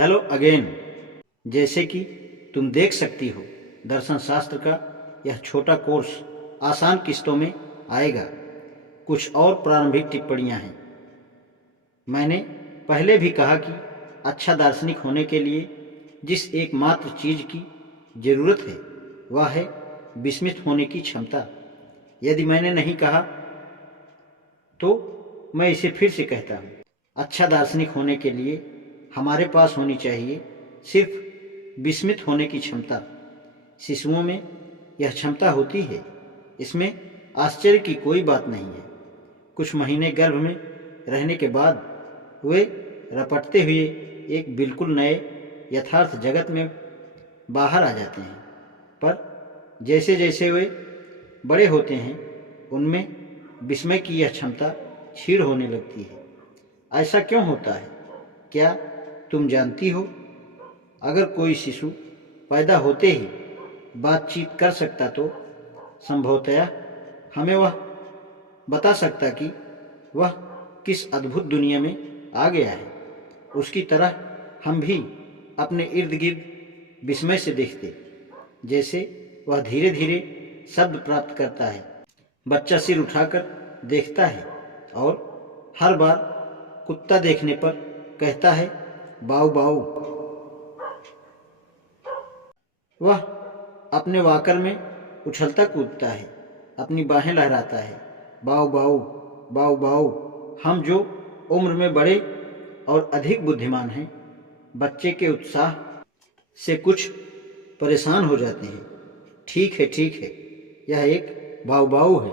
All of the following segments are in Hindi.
Hello again. जैसे कि तुम देख सकती हो, दर्शन शास्त्र का यह छोटा कोर्स आसान किस्तों में आएगा। कुछ और प्रारंभिक टिप्पणियां हैं। मैंने पहले भी कहा कि अच्छा दार्शनिक होने के लिए जिस एकमात्र चीज की जरूरत है वह है विस्मित होने की क्षमता। यदि मैंने नहीं कहा तो मैं इसे फिर से कहता हूँ। अच्छा दार्शनिक होने के लिए हमारे पास होनी चाहिए सिर्फ विस्मित होने की क्षमता। शिशुओं में यह क्षमता होती है, इसमें आश्चर्य की कोई बात नहीं है। कुछ महीने गर्भ में रहने के बाद वे रपटते हुए एक बिल्कुल नए यथार्थ जगत में बाहर आ जाते हैं, पर जैसे जैसे वे बड़े होते हैं उनमें विस्मय की यह क्षमता क्षीण होने लगती है। ऐसा क्यों होता है, क्या तुम जानती हो? अगर कोई शिशु पैदा होते ही बातचीत कर सकता तो संभवतः हमें वह बता सकता कि वह किस अद्भुत दुनिया में आ गया है। उसकी तरह हम भी अपने इर्द गिर्द विस्मय से देखते, जैसे वह धीरे धीरे शब्द प्राप्त करता है। बच्चा सिर उठाकर देखता है और हर बार कुत्ता देखने पर कहता है बाऊ बाऊ। वह अपने वाकर में उछलता कूदता है, अपनी बाहें लहराता है, बाऊ बाऊ बाऊ बाऊ। हम जो उम्र में बड़े और अधिक बुद्धिमान हैं, बच्चे के उत्साह से कुछ परेशान हो जाते हैं। ठीक है ठीक है, यह एक बाऊ बाऊ है।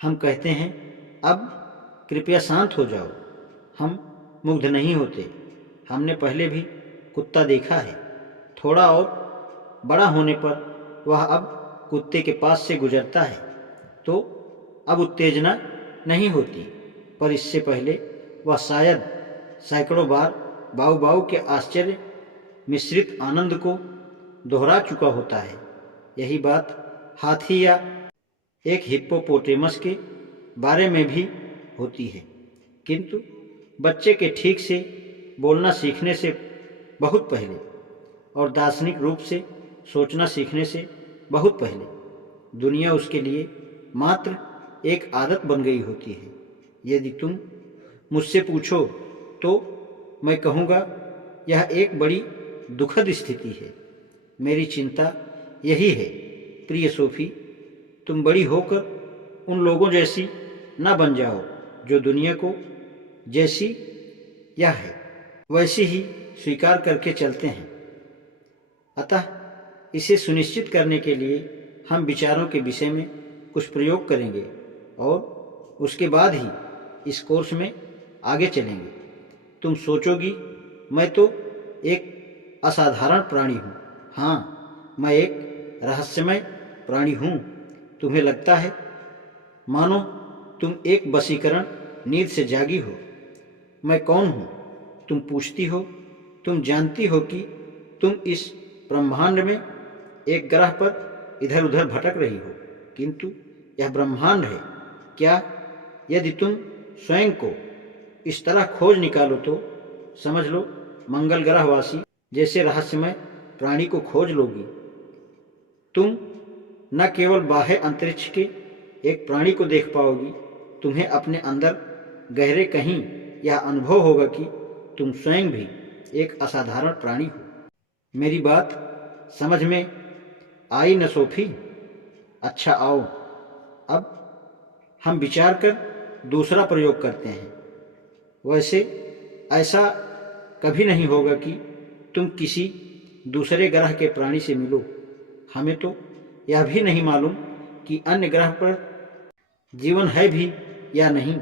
हम कहते हैं अब कृपया शांत हो जाओ। हम मुग्ध नहीं होते। हमने पहले भी कुत्ता देखा है। थोड़ा और बड़ा होने पर वह अब कुत्ते के पास से गुजरता है तो अब उत्तेजना नहीं होती, पर इससे पहले वह शायद सैकड़ों बार बाऊ बाऊ के आश्चर्य मिश्रित आनंद को दोहरा चुका होता है। यही बात हाथी या एक हिप्पोपोटेमस के बारे में भी होती है, किंतु बच्चे के ठीक से बोलना सीखने से बहुत पहले और दार्शनिक रूप से सोचना सीखने से बहुत पहले दुनिया उसके लिए मात्र एक आदत बन गई होती है। यदि तुम मुझसे पूछो तो मैं कहूँगा यह एक बड़ी दुखद स्थिति है। मेरी चिंता यही है प्रिय सोफी, तुम बड़ी होकर उन लोगों जैसी न बन जाओ जो दुनिया को जैसी यह है वैसी ही स्वीकार करके चलते हैं। अतः इसे सुनिश्चित करने के लिए हम विचारों के विषय में कुछ प्रयोग करेंगे और उसके बाद ही इस कोर्स में आगे चलेंगे। तुम सोचोगी मैं तो एक असाधारण प्राणी हूँ। हाँ, मैं एक रहस्यमय प्राणी हूँ। तुम्हें लगता है मानो तुम एक वशीकरण नींद से जागी हो। मैं कौन हूँ? तुम पूछती हो। तुम जानती हो कि तुम इस ब्रह्मांड में एक ग्रह पर इधर उधर भटक रही हो, किंतु यह ब्रह्मांड है। क्या यदि तुम स्वयं को इस तरह खोज निकालो तो समझ लो मंगल ग्रहवासी जैसे रहस्यमय प्राणी को खोज लोगी। तुम न केवल बाह्य अंतरिक्ष के एक प्राणी को देख पाओगी, तुम्हें अपने अंदर गहरे कहीं यह अनुभव होगा कि तुम स्वयं भी एक असाधारण प्राणी हो। मेरी बात समझ में आई न सोफी? अच्छा आओ, अब हम विचार कर दूसरा प्रयोग करते हैं। वैसे ऐसा कभी नहीं होगा कि तुम किसी दूसरे ग्रह के प्राणी से मिलो। हमें तो यह भी नहीं मालूम कि अन्य ग्रह पर जीवन है भी या नहीं,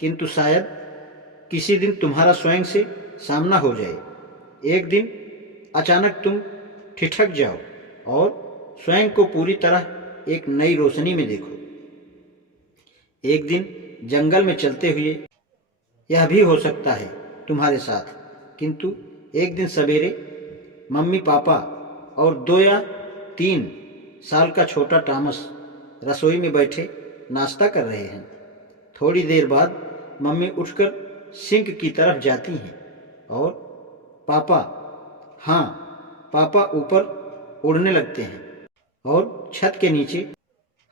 किंतु शायद किसी दिन तुम्हारा स्वयं से सामना हो जाए। एक दिन अचानक तुम ठिठक जाओ और स्वयं को पूरी तरह एक नई रोशनी में देखो। एक दिन जंगल में चलते हुए यह भी हो सकता है तुम्हारे साथ, किंतु एक दिन सवेरे मम्मी पापा और 2 या 3 साल का छोटा टॉमस रसोई में बैठे नाश्ता कर रहे हैं। थोड़ी देर बाद मम्मी उठकर सिंक की तरफ जाती हैं और पापा, हाँ, पापा ऊपर उड़ने लगते हैं और छत के नीचे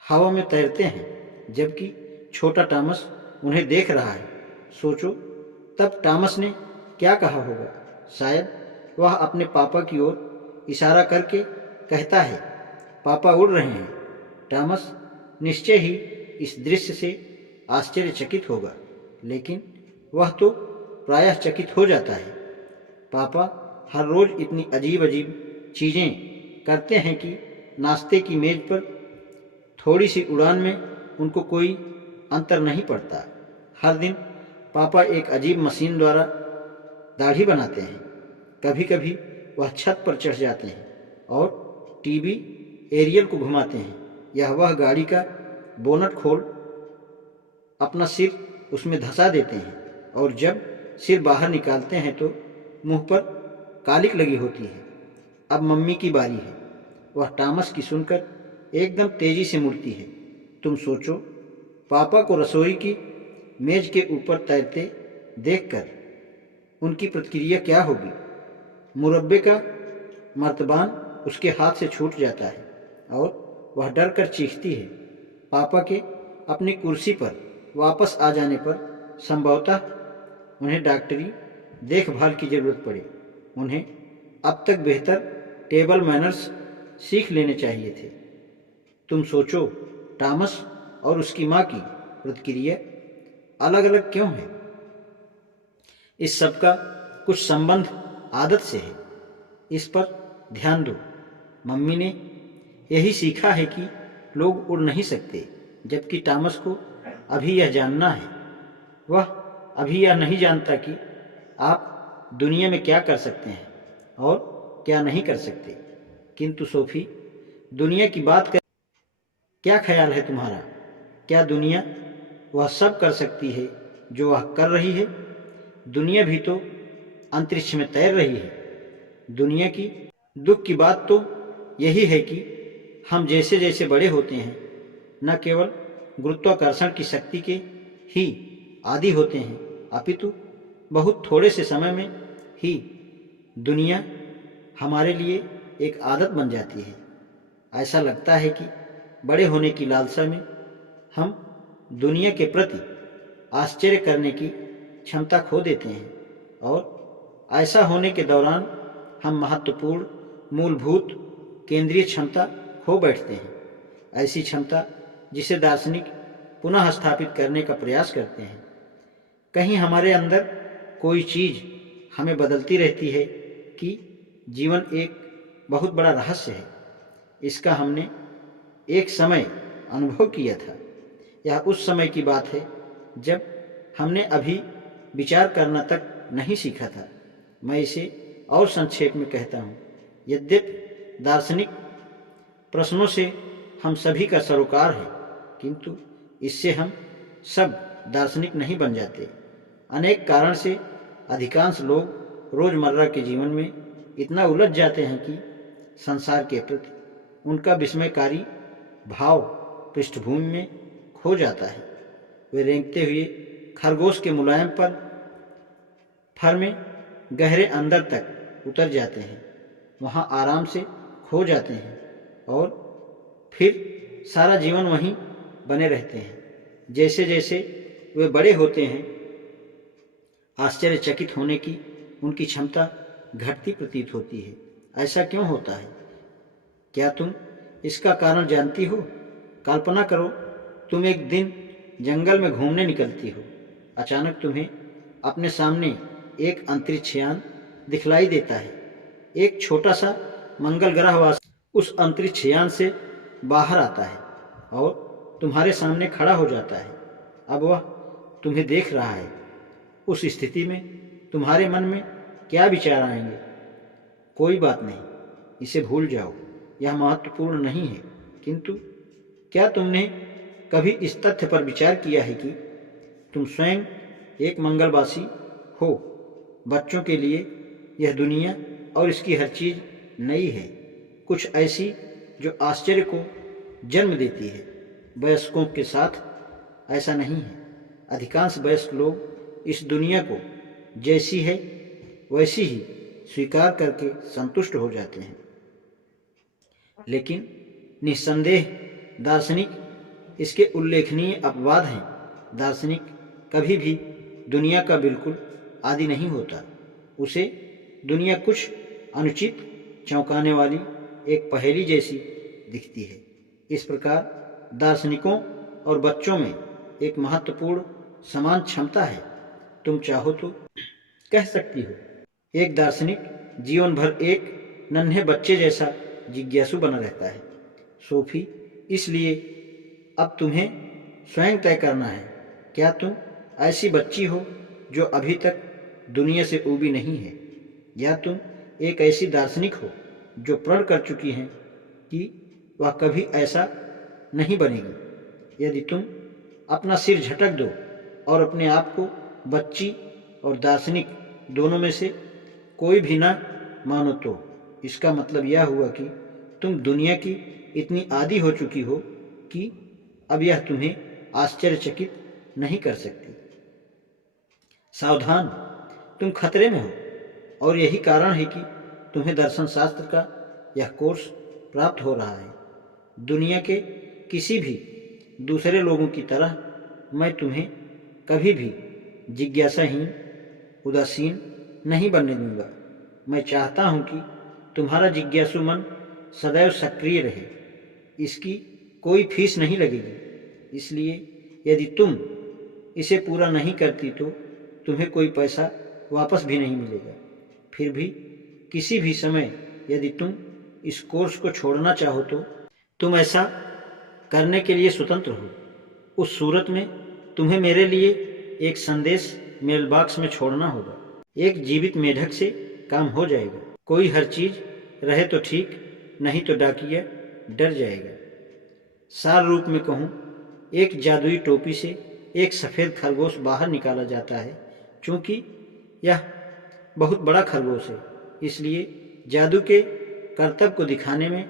हवा में तैरते हैं, जबकि छोटा टॉमस उन्हें देख रहा है। सोचो, तब टॉमस ने क्या कहा होगा? शायद वह अपने पापा की ओर इशारा करके कहता है, पापा उड़ रहे हैं। टॉमस निश्चय ही इस दृश्य से आश्चर्यचकित होगा, लेकिन वह तो प्रायः चकित हो जाता है। पापा हर रोज इतनी अजीब अजीब चीज़ें करते हैं कि नाश्ते की मेज पर थोड़ी सी उड़ान में उनको कोई अंतर नहीं पड़ता। हर दिन पापा एक अजीब मशीन द्वारा दाढ़ी बनाते हैं। कभी कभी वह छत पर चढ़ जाते हैं और टीवी एरियल को घुमाते हैं, या वह गाड़ी का बोनट खोल अपना सिर उसमें धंसा देते हैं, और जब सिर बाहर निकालते हैं तो मुंह पर कालिक लगी होती है। अब मम्मी की बारी है। वह टॉमस की सुनकर एकदम तेजी से मुड़ती है। तुम सोचो, पापा को रसोई की मेज के ऊपर तैरते देखकर उनकी प्रतिक्रिया क्या होगी? मुरब्बे का मर्तबान उसके हाथ से छूट जाता है और वह डर कर चीखती है। पापा के अपनी कुर्सी पर वापस आ जाने पर संभवतः उन्हें डॉक्टरी देखभाल की जरूरत पड़े। उन्हें अब तक बेहतर टेबल मैनर्स सीख लेने चाहिए थे। तुम सोचो, टॉमस और उसकी माँ की प्रतिक्रिया अलग अलग क्यों है? इस सब का कुछ संबंध आदत से है। इस पर ध्यान दो। मम्मी ने यही सीखा है कि लोग उड़ नहीं सकते, जबकि टॉमस को अभी यह जानना है। वह अभी यह नहीं जानता कि आप दुनिया में क्या कर सकते हैं और क्या नहीं कर सकते। किंतु सोफी, दुनिया की बात कर, क्या ख्याल है तुम्हारा? क्या दुनिया वह सब कर सकती है जो वह कर रही है? दुनिया भी तो अंतरिक्ष में तैर रही है। दुनिया की दुख की बात तो यही है कि हम जैसे जैसे बड़े होते हैं, न केवल गुरुत्वाकर्षण की शक्ति के ही आदी होते हैं, अपितु बहुत थोड़े से समय में ही दुनिया हमारे लिए एक आदत बन जाती है। ऐसा लगता है कि बड़े होने की लालसा में हम दुनिया के प्रति आश्चर्य करने की क्षमता खो देते हैं, और ऐसा होने के दौरान हम महत्वपूर्ण, मूलभूत, केंद्रीय क्षमता खो बैठते हैं। ऐसी क्षमता जिसे दार्शनिक पुनः स्थापित करने का प्रयास करते हैं। कहीं हमारे अंदर कोई चीज़ हमें बदलती रहती है कि जीवन एक बहुत बड़ा रहस्य है। इसका हमने एक समय अनुभव किया था। यह उस समय की बात है जब हमने अभी विचार करना तक नहीं सीखा था। मैं इसे और संक्षेप में कहता हूँ। यद्यपि दार्शनिक प्रश्नों से हम सभी का सरोकार है, किंतु इससे हम सब दार्शनिक नहीं बन जाते। अनेक कारण से अधिकांश लोग रोजमर्रा के जीवन में इतना उलझ जाते हैं कि संसार के प्रति उनका विस्मयकारी भाव पृष्ठभूमि में खो जाता है। वे रेंगते हुए खरगोश के मुलायम पर फर में गहरे अंदर तक उतर जाते हैं, वहाँ आराम से खो जाते हैं और फिर सारा जीवन वहीं बने रहते हैं। जैसे जैसे वे बड़े होते हैं, आश्चर्यचकित होने की उनकी क्षमता घटती प्रतीत होती है। ऐसा क्यों होता है? क्या तुम इसका कारण जानती हो? कल्पना करो, तुम एक दिन जंगल में घूमने निकलती हो। अचानक तुम्हें अपने सामने एक अंतरिक्ष यान दिखलाई देता है। एक छोटा सा मंगल ग्रहवासी उस अंतरिक्ष यान से बाहर आता है और तुम्हारे सामने खड़ा हो जाता है। अब वह तुम्हें देख रहा है। उस स्थिति में तुम्हारे मन में क्या विचार आएंगे? कोई बात नहीं, इसे भूल जाओ, यह महत्वपूर्ण नहीं है। किंतु क्या तुमने कभी इस तथ्य पर विचार किया है कि तुम स्वयं एक मंगलवासी हो? बच्चों के लिए यह दुनिया और इसकी हर चीज़ नई है, कुछ ऐसी जो आश्चर्य को जन्म देती है। वयस्कों के साथ ऐसा नहीं है। अधिकांश वयस्क लोग इस दुनिया को जैसी है वैसी ही स्वीकार करके संतुष्ट हो जाते हैं। लेकिन निस्संदेह दार्शनिक इसके उल्लेखनीय अपवाद हैं। दार्शनिक कभी भी दुनिया का बिल्कुल आदी नहीं होता। उसे दुनिया कुछ अनुचित चौंकाने वाली एक पहेली जैसी दिखती है। इस प्रकार दार्शनिकों और बच्चों में एक महत्वपूर्ण समान क्षमता है। तुम चाहो तो कह सकती हो, एक दार्शनिक जीवन भर एक नन्हे बच्चे जैसा जिज्ञासु बना रहता है। सोफी, इसलिए अब तुम्हें स्वयं तय करना है, क्या तुम ऐसी बच्ची हो जो अभी तक दुनिया से ऊबी नहीं है, या तुम एक ऐसी दार्शनिक हो जो प्रण कर चुकी हैं कि वह कभी ऐसा नहीं बनेगी। यदि तुम अपना सिर झटक दो और अपने आप को बच्ची और दार्शनिक दोनों में से कोई भी ना मानो तो इसका मतलब यह हुआ कि तुम दुनिया की इतनी आदी हो चुकी हो कि अब यह तुम्हें आश्चर्यचकित नहीं कर सकती। सावधान, तुम खतरे में हो और यही कारण है कि तुम्हें दर्शन शास्त्र का यह कोर्स प्राप्त हो रहा है। दुनिया के किसी भी दूसरे लोगों की तरह मैं तुम्हें कभी भी जिज्ञासाहीन, उदासीन नहीं बनने दूंगा। मैं चाहता हूं कि तुम्हारा जिज्ञासु मन सदैव सक्रिय रहे। इसकी कोई फीस नहीं लगेगी, इसलिए यदि तुम इसे पूरा नहीं करती तो तुम्हें कोई पैसा वापस भी नहीं मिलेगा। फिर भी किसी भी समय यदि तुम इस कोर्स को छोड़ना चाहो तो तुम ऐसा करने के लिए स्वतंत्र हो। उस सूरत में तुम्हें मेरे लिए एक संदेश मेल बॉक्स में छोड़ना होगा। एक जीवित मेढक से काम हो जाएगा। कोई हर चीज रहे तो ठीक, नहीं तो डाकिया डर जाएगा। सार रूप में कहूँ, एक जादुई टोपी से एक सफ़ेद खरगोश बाहर निकाला जाता है। चूँकि यह बहुत बड़ा खरगोश है, इसलिए जादू के करतब को दिखाने में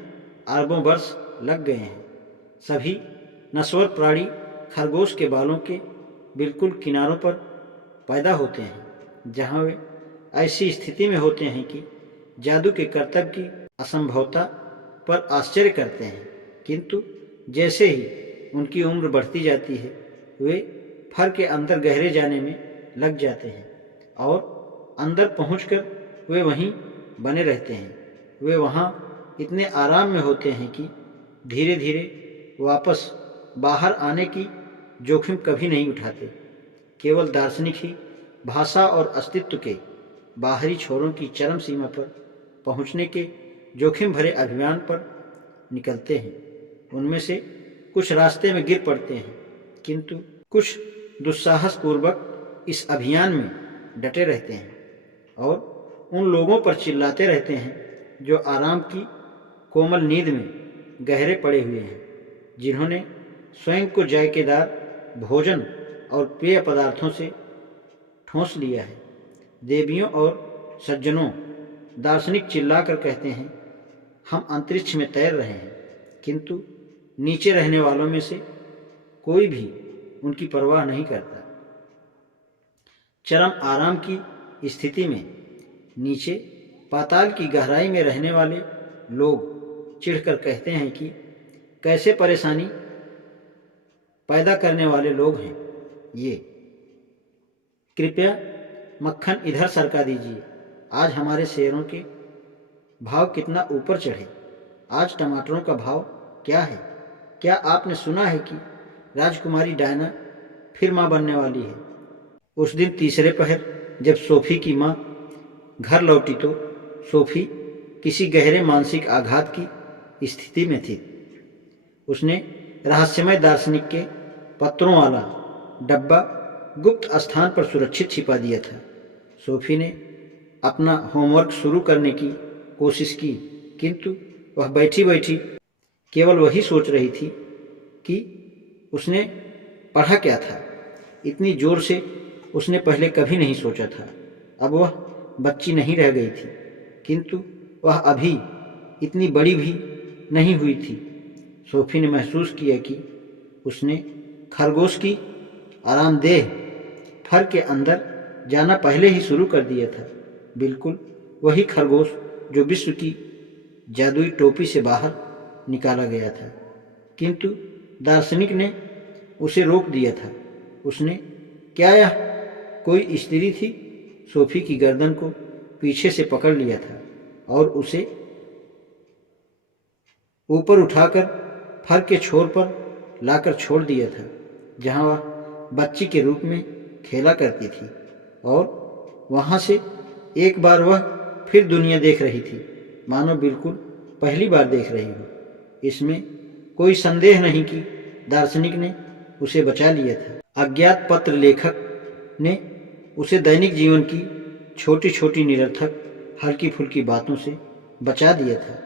अरबों वर्ष लग गए हैं। सभी नश्वर प्राणी खरगोश के बालों के बिल्कुल किनारों पर पैदा होते हैं, जहाँ वे ऐसी स्थिति में होते हैं कि जादू के करतब की असंभवता पर आश्चर्य करते हैं। किंतु जैसे ही उनकी उम्र बढ़ती जाती है, वे फर के अंदर गहरे जाने में लग जाते हैं और अंदर पहुंचकर वे वहीं बने रहते हैं। वे वहाँ इतने आराम में होते हैं कि धीरे धीरे वापस बाहर आने की जोखिम कभी नहीं उठाते। केवल दार्शनिक ही भाषा और अस्तित्व के बाहरी छोरों की चरम सीमा पर पहुंचने के जोखिम भरे अभियान पर निकलते हैं। उनमें से कुछ रास्ते में गिर पड़ते हैं, किंतु कुछ दुस्साहस पूर्वक इस अभियान में डटे रहते हैं और उन लोगों पर चिल्लाते रहते हैं जो आराम की कोमल नींद में गहरे पड़े हुए हैं, जिन्होंने स्वयं को जायकेदार भोजन और पेय पदार्थों से ठोंस लिया है। देवियों और सज्जनों, दार्शनिक चिल्लाकर कहते हैं, हम अंतरिक्ष में तैर रहे हैं, किंतु नीचे रहने वालों में से कोई भी उनकी परवाह नहीं करता। चरम आराम की स्थिति में नीचे पाताल की गहराई में रहने वाले लोग चिढ़कर कहते हैं कि कैसे परेशानी पैदा करने वाले लोग हैं ये। कृपया मक्खन इधर सरका दीजिए। आज हमारे शेयरों के भाव कितना ऊपर चढ़े। आज टमाटरों का भाव क्या है? क्या आपने सुना है कि राजकुमारी डायना फिर माँ बनने वाली है? उस दिन तीसरे पहर जब सोफी की माँ घर लौटी तो सोफी किसी गहरे मानसिक आघात की स्थिति में थी। उसने रहस्यमय दार्शनिक के पत्रों वाला डब्बा गुप्त स्थान पर सुरक्षित छिपा दिया था। सोफी ने अपना होमवर्क शुरू करने की कोशिश की, किंतु वह बैठी बैठी केवल वही सोच रही थी कि उसने पढ़ा क्या था। इतनी जोर से उसने पहले कभी नहीं सोचा था। अब वह बच्ची नहीं रह गई थी, किंतु वह अभी इतनी बड़ी भी नहीं हुई थी। सोफी ने महसूस किया कि उसने खरगोश की आरामदेह फर के अंदर जाना पहले ही शुरू कर दिया था। बिल्कुल वही खरगोश जो विश्व की जादुई टोपी से बाहर निकाला गया था, किंतु दार्शनिक ने उसे रोक दिया था। उसने, क्या यह कोई स्त्री थी, सोफी की गर्दन को पीछे से पकड़ लिया था और उसे ऊपर उठाकर फर के छोर पर लाकर छोड़ दिया था, जहां वह बच्ची के रूप में खेला करती थी। और वहां से एक बार वह फिर दुनिया देख रही थी, मानो बिल्कुल पहली बार देख रही हो। इसमें कोई संदेह नहीं कि दार्शनिक ने उसे बचा लिया था। अज्ञात पत्र लेखक ने उसे दैनिक जीवन की छोटी छोटी निरर्थक हल्की फुल्की बातों से बचा दिया था।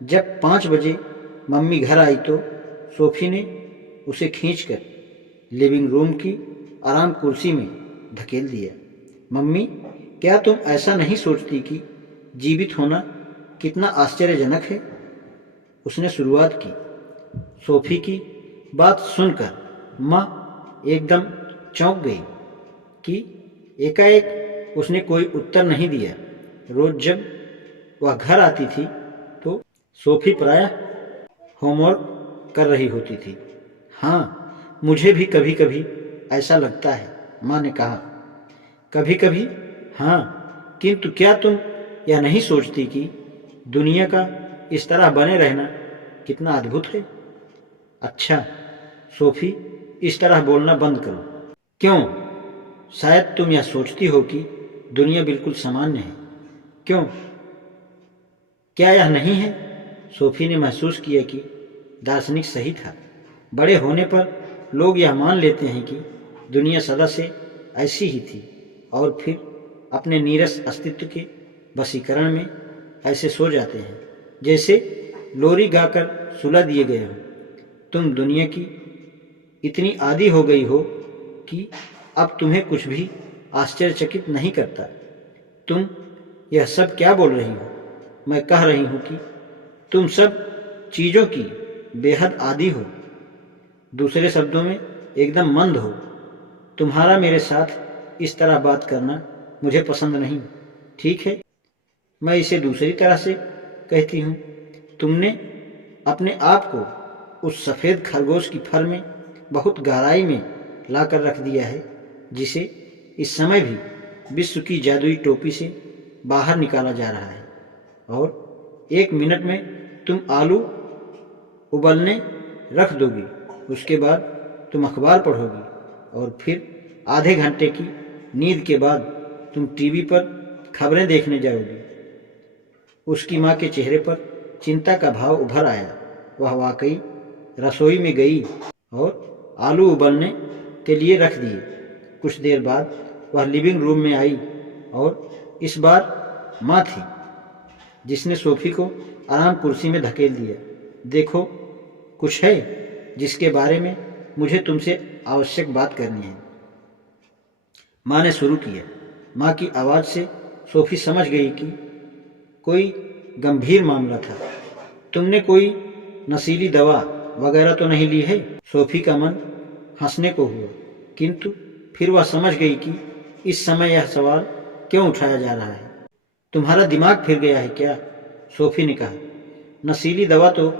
जब 5 बजे मम्मी घर आई तो सोफी ने उसे खींचकर लिविंग रूम की आराम कुर्सी में धकेल दिया। मम्मी, क्या तुम ऐसा नहीं सोचती कि जीवित होना कितना आश्चर्यजनक है? उसने शुरुआत की। सोफी की बात सुनकर माँ एकदम चौंक गई कि एकाएक उसने कोई उत्तर नहीं दिया। रोज जब वह घर आती थी तो सोफी प्रायः होमवर्क कर रही होती थी। हाँ, मुझे भी कभी कभी ऐसा लगता है, माँ ने कहा। कभी कभी? हाँ, किंतु क्या तुम यह नहीं सोचती कि दुनिया का इस तरह बने रहना कितना अद्भुत है? अच्छा सोफी, इस तरह बोलना बंद करो। क्यों? शायद तुम यह सोचती हो कि दुनिया बिल्कुल सामान्य है। क्यों? क्या यह नहीं है? सोफी ने महसूस किया कि दार्शनिक सही था। बड़े होने पर लोग यह मान लेते हैं कि दुनिया सदा से ऐसी ही थी और फिर अपने नीरस अस्तित्व के वशीकरण में ऐसे सो जाते हैं जैसे लोरी गाकर सुला दिए गए हो। तुम दुनिया की इतनी आदी हो गई हो कि अब तुम्हें कुछ भी आश्चर्यचकित नहीं करता। तुम यह सब क्या बोल रही हो? मैं कह रही हूं कि तुम सब चीज़ों की बेहद आदी हो। दूसरे शब्दों में एकदम मंद हो। तुम्हारा मेरे साथ इस तरह बात करना मुझे पसंद नहीं। ठीक है, मैं इसे दूसरी तरह से कहती हूँ। तुमने अपने आप को उस सफ़ेद खरगोश की फर में बहुत गहराई में लाकर रख दिया है, जिसे इस समय भी विश्व की जादुई टोपी से बाहर निकाला जा रहा है। और 1 मिनट में तुम आलू उबलने रख दोगी, उसके बाद तुम अखबार पढ़ोगी और फिर आधे घंटे की नींद के बाद तुम टीवी पर खबरें देखने जाओगी। उसकी माँ के चेहरे पर चिंता का भाव उभर आया। वह वाकई रसोई में गई और आलू उबलने के लिए रख दिए। कुछ देर बाद वह लिविंग रूम में आई और इस बार माँ थी, जिसने सोफी को आराम कुर्सी में धकेल दिया। देखो, कुछ है जिसके बारे में मुझे तुमसे आवश्यक बात करनी है, माँ ने शुरू किया। माँ की आवाज़ से सोफी समझ गई कि कोई गंभीर मामला था। तुमने कोई नशीली दवा वगैरह तो नहीं ली है? सोफी का मन हंसने को हुआ, किंतु फिर वह समझ गई कि इस समय यह सवाल क्यों उठाया जा रहा है। तुम्हारा दिमाग फिर गया है क्या? सोफी ने कहा। नशीली दवा तो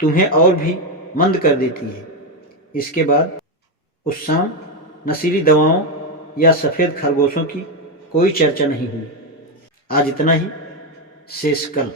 तुम्हें और भी मंद कर देती है। इसके बाद उस शाम नशीली दवाओं या सफ़ेद खरगोशों की कोई चर्चा नहीं हुई। आज इतना ही, शेष कल।